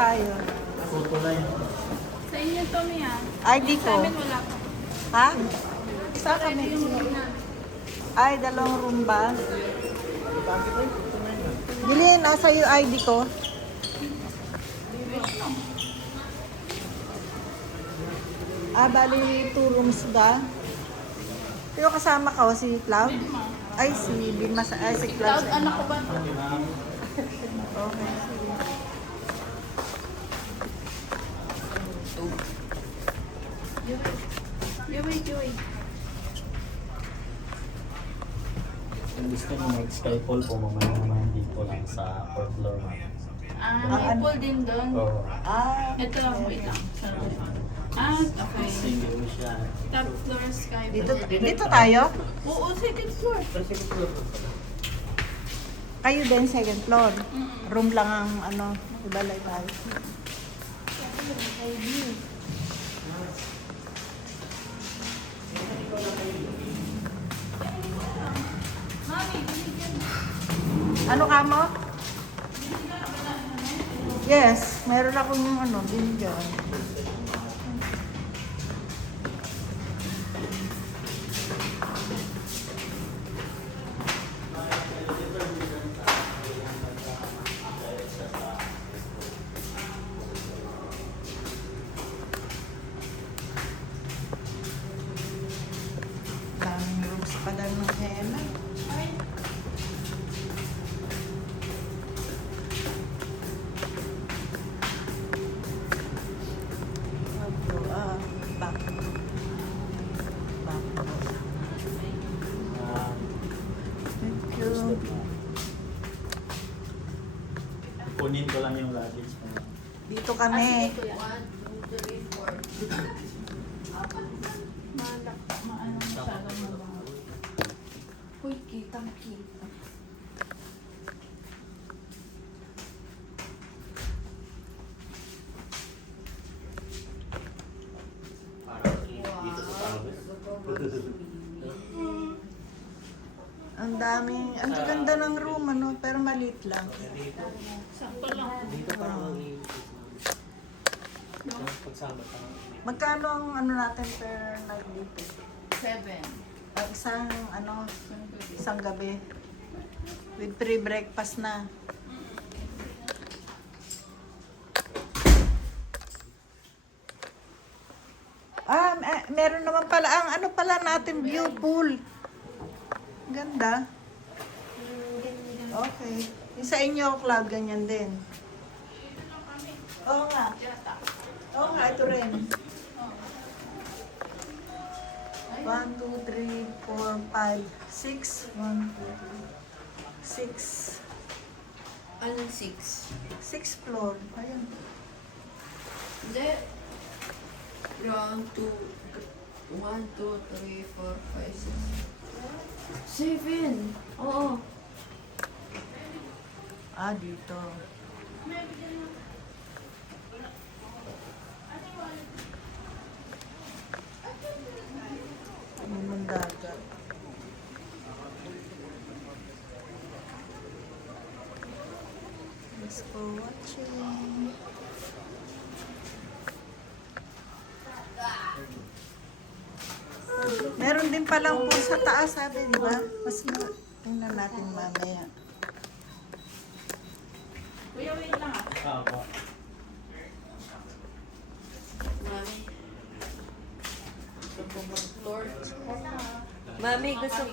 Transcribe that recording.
tayo. Photo na yun. Sa inyo to, Mia. ID Sa ko. amin wala pa. Ha? Isa Pwede kami. yung room na. Ay, dalawang room ba? Gilin, nasa yung ID ko. Bali 2 rooms ba? Pero kasama ka si Cloud? Ay, si Bima, ay si Cloud. Cloud, anak ko ba? Okay, sige. Joey. Kung gusto nyo mag-skyfall po, mamaya naman dito lang sa 4th floor namin. May pool din doon. Oo. Ito lang, wait lang. Okay. Single siya. Top floor sky. Dito tayo? Oo, second floor. Kayo din, second floor. Room lang ang ano, ibalay tayo. Ano ka mo? Yes, meron akong yung ano, binigyan. Daming rooms pala ng Hema. Back. Thank you. Kunin ko lang yung luggage mo. Dito kami. Maano masyadong mabango. Uy, kitang-kita. Dito sa Target. Ang daming, ang ganda ng room, ano, pero maliit lang. Sakto lang. Dito pa lang pagsama ka. Magkano ang ano natin per night dito? 7. Ang isang, ano, isang gabi. With free breakfast na. Meron naman pala, ang ano pala natin, view pool. Ganda. Okay. Yung sa inyo, Cloud, ganyan din. Oo nga. Oo nga, ito rin. 1, 2, 3, 4, 5, 6. 1, 2, 3, 6. Anong 6? 6 floor. Ayan. Hindi. 1, 2, 3, 4, 5, 6. 7. Oo. Dito. Ano ng dagat. Thanks for watching. Meron din palang pool sa taas, sabi, di ba? Mas tingnan natin mamaya. Kuya, wait lang ah. Pa. Mami. Gusto ko mag-floor. Mami, gusto